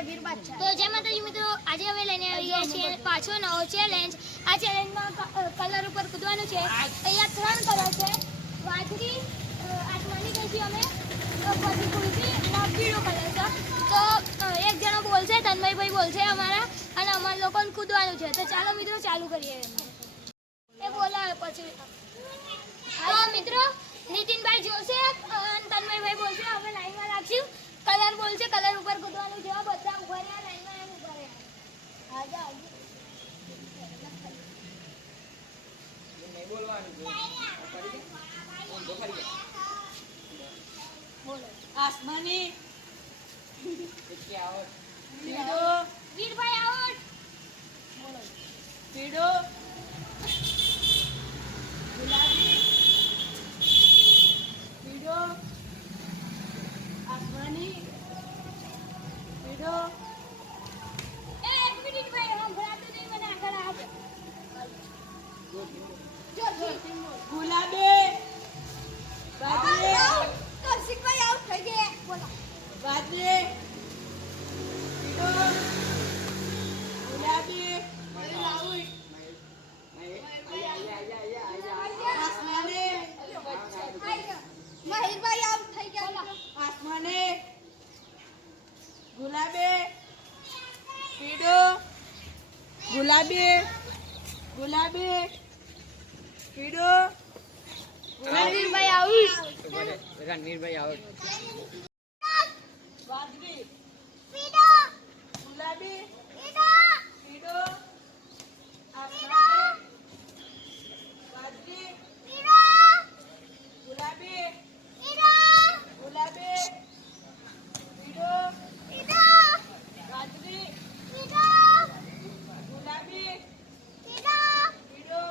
તો જય માતાજી મિત્રો, આજે અમે લઈને આવ્યા છીએ પાછો નવો ચેલેન્જ આ ચેલેન્જમાં કલર ઉપર કૂદવાનું છે. અહીંયા ત્રણ કલર છે. વાદળી આસમાની કહીએ અમે પછી ગુલબી અને પીળો કલર છે. તો એક જણો બોલશે, તન્મયભાઈ બોલશે અમારા, અને અમારા લોકોને કૂદવાનું છે. તો ચાલો મિત્રો, ચાલુ કરીએ. એ બોલાવે પછી તો મિત્રો નીતિનભાઈ જોશે અને તન્મયભાઈ બોલશે અમે લાઈનમાં રાખશું કલર બોલશે કલર ઉપર કૂદવાનું છે બધા ઊભા રહ્યા લાઈનમાં એમ ઊભા રહ્યા આજે આજે બોલો આસમાની પીળો વીરભાઈ આઉટ પીળો ગુલાબી પીળો આસમાની પીળો એ એક મિનિટ ભાઈ સંભળાતું નહીં મને આગળ આપ ગુલાબી વાદળી કૌશિકભાઈ આઉટ થઈ ગયા બોલો વાદળી પીળો ગુલાબી આસમાની મહેશભાઈ આઉટ થઈ ગયા આસમાની ગુલાબી. પીળો. ગુલાબી. ગુલાબી. પીળો. રણવીરભાઈ આઉટ રણવીરભાઈ આઉટ પીડો ગુલાબી પીડો પીળો આસમાની વાદળી પીડો ગુલાબી પીડો ગુલાબી પીળો પીડો વાદળી પીડો ગુલાબી પીડો પીળો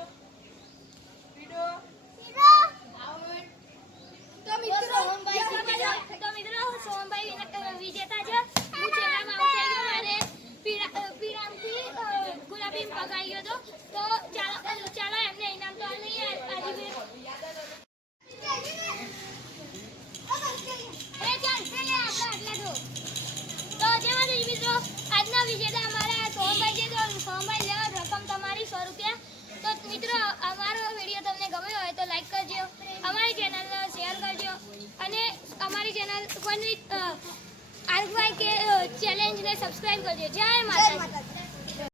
પીળો પીડો તો મિત્રો સોમભાઈ તો મિત્રો સોમભાઈ વિન- વિજેતા છે હું છેલ્લામાં આઉટ થઈ ગયો અને પીળા- અ, પીળામથી અ, ગુલાબી ગયો તો ચાલો ચાલો, એમને ઇનામ તો નહીં આજે એ ચાલશે લે આપણે આટલા તો. જેમાં મિત્રો, આજના વિજેતા અમારા સોમભાઈ છે તો સોમભાઈ લેવા રકમ તમારી સો રૂપિયા. તો મિત્રો, અમારો વીડિયો તમને ગમ્યો હોય તો લાઈક કરજો, અમારી ચેનલને શેર કરજો, અને અમારી ચેનલ પરની આરભાઈ કે ચેલેન્જને સબસ્ક્રાઇબ કરજો. જય માતાજી.